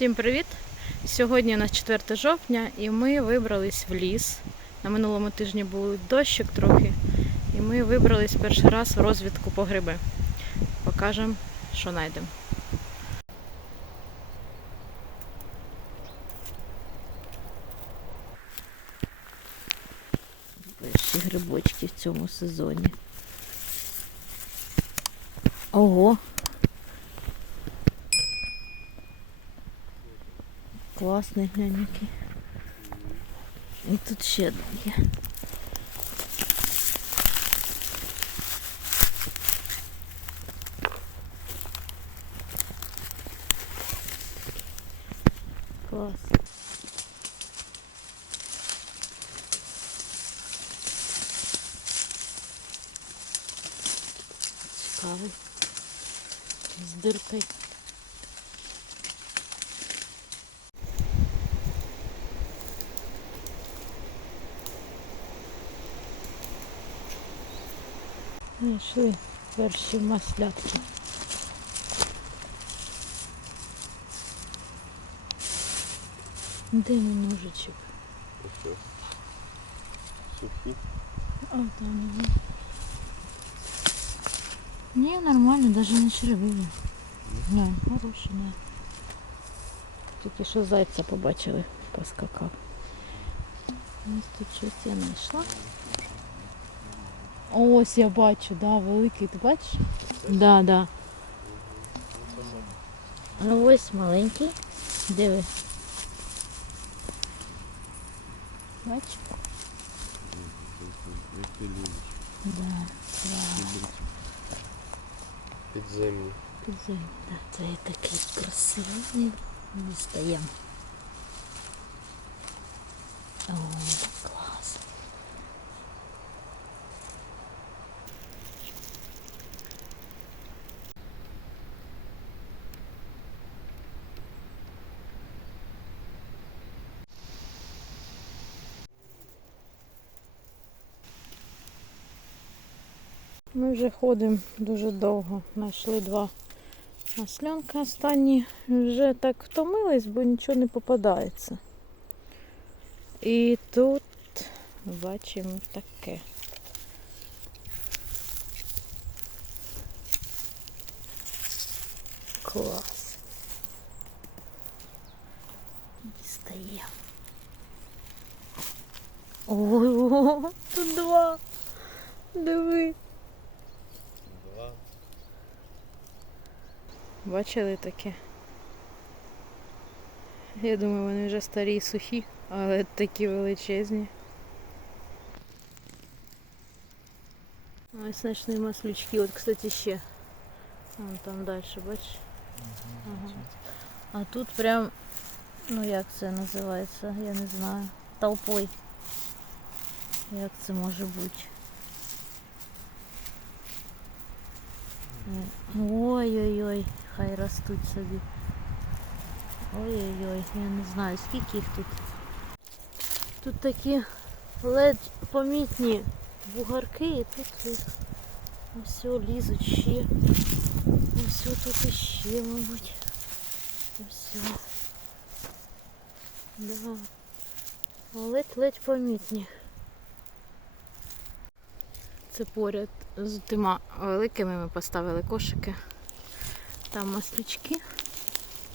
Всім привіт! Сьогодні у нас 4 жовтня і ми вибрались в ліс. На минулому тижні був дощик трохи, і ми вибрались перший раз в розвідку по гриби. Покажемо, що знайдемо. Перші грибочки в цьому сезоні. Ого! Класний глянь який. І тут ще один є. Клас. Цікавий. З диркою. Знайшли перші маслятки. Де мій ножичок? Ось. Сухі. А, там його. Ні, нормально, навіть не червиві. Глянь, хороший, да. Тільки що зайця побачили, поскакав. Ось тут щось я знайшла. Ось я бачу, да, великий, ти бачиш? Да, да. А ось маленький. Диви. Бачиш? Як ти любиш. Да, да. Підземні. Підземний, да. Це і такий красивий. Дістаємо. О, клас. Ми вже ходимо дуже довго. Знайшли два маслянки останні. Вже так втомились, бо нічого не попадається. І тут бачимо таке. Клас. Дістаємо. Ого, тут два. Диви. Два. Бачили таке? Я думаю, вони вже старі і сухі, але такі величезні. Ось знайшли маслючки. От, кстати, ще. Вон там далі, бачиш? Ага. А тут прям, ну як це називається, я не знаю. Толпой. Як це може бути? Ой-ой-ой, хай ростуть собі. Ой-ой-ой, я не знаю, скільки їх тут. Тут такі ледь помітні бугарки і тут ось лізуть ще. Ось тут іще, мабуть. Ось. Да. Ледь-ледь помітні. Це поряд з тима великими ми поставили кошики. Там маслючки.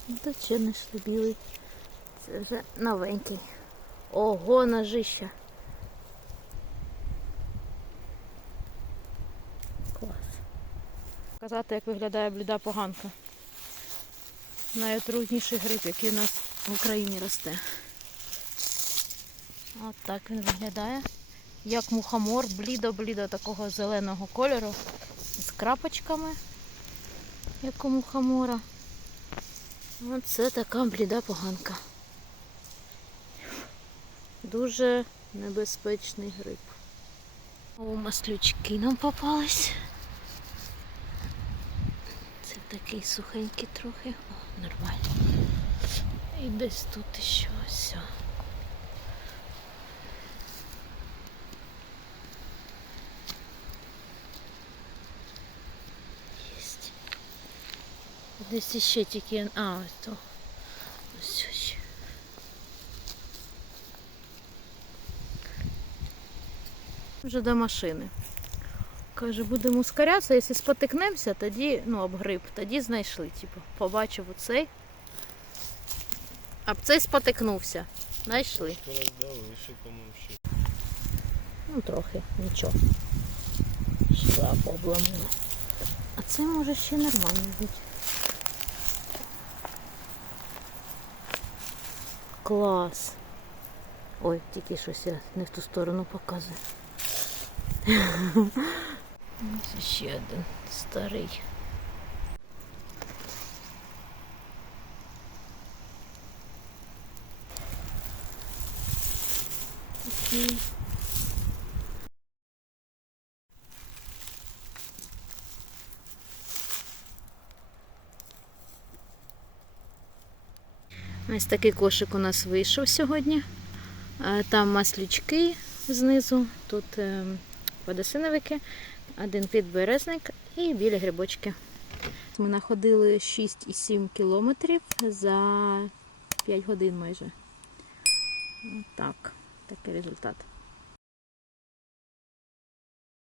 Ну, Тут ще знайшли білий. Це вже новенький. Ого, ножища. Клас. Показати, як виглядає бліда поганка. Найотрудніший гриб, який у нас в Україні росте. От так він виглядає як мухомор, блідо-блідо такого зеленого кольору з крапочками, як у мухомора. Оце така бліда поганка. Дуже небезпечний гриб. О, маслючки нам попались. Це такий сухенький трохи. О, нормально. І десь тут ще Десь ще тільки... А, ось то. Ось ще. Вже до машини. Каже, будемо ускорятися, якщо спотикнемося, тоді, ну, обгриб, тоді знайшли, типу, побачив оцей. А цей спотикнувся. Знайшли. Ну, трохи, нічого. Шла обламила. А це може ще нормально бути. Клас. Ой, тільки щось я не в ту сторону показую. Ось ще один старий. Такий. Ось такий кошик у нас вийшов сьогодні. Е, Там маслючки знизу, тут е, водосиновики, один підберезник і білі грибочки. Ми находили 6,7 кілометрів за 5 годин майже. Отак, такий результат.